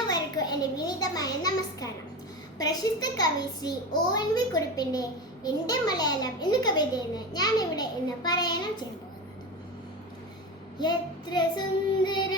എല്ലാവർക്കും എന്റെ വിനീതമായ നമസ്കാരം. പ്രശസ്ത കവി ശ്രീ ഒ എൻ വി കുറിപ്പിന്റെ എന്റെ മലയാളം എന്ന കവിതയെന്ന് ഞാനിവിടെ ഇന്ന് പറയാനും ചെയ്യാൻ പോകുന്നത്. എത്ര സുന്ദരം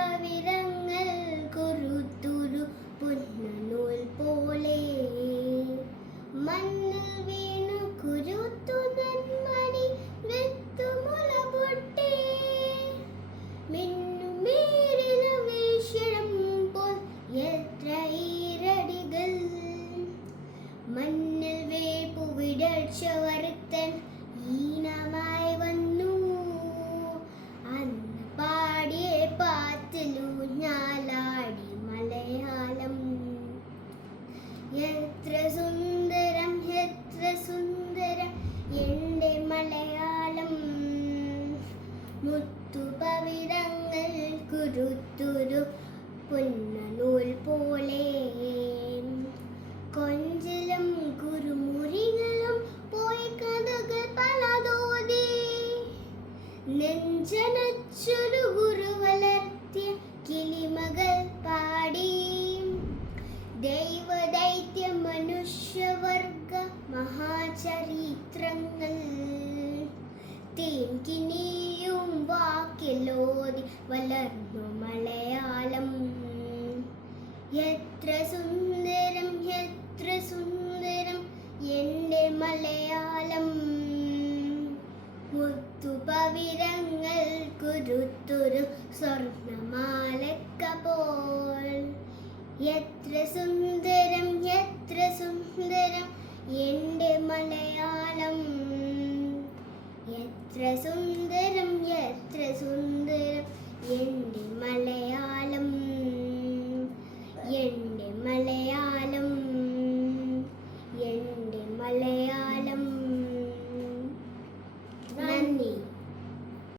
മുത്തുപവിരങ്ങൾ കുരുത്തുരു പൊന്നുനൂൽ പോലെ. മണ്ണിൽ വീണു കുരുത്തു നന്മണി വെത്തുമുള പൊട്ടേ. മിന്നുമേരിന പോൽ എത്ര ഈരടികൾ. മണ്ണിൽ വേപ്പു വിടർച്ച വരുത്തൻ കുരുത്തുരു പുന്നനൂൽ പോലെ. കൊഞ്ചലും കുരുമുറികളും പോയി കഥകൾ പലതോതി. നെഞ്ചനച്ചൊരു ഗുരു വളർത്തിയ കിളിമകൾ പാടി. ദൈവദൈത്യ മനുഷ്യവർഗ മഹാചരിത്രങ്ങൾ. വാക്കിലോതി വളർന്നു മലയാളം. എത്ര സുന്ദരം എത്ര സുന്ദരം എന്റെ മലയാളം. മുത്തുപവിരങ്ങൾ കുരുത്തുരു സ്വർണമാലക്ക പോൽ. എത്ര സുന്ദരം എത്ര സുന്ദരം എന്റെ മലയാളം. എത്ര സുന്ദരം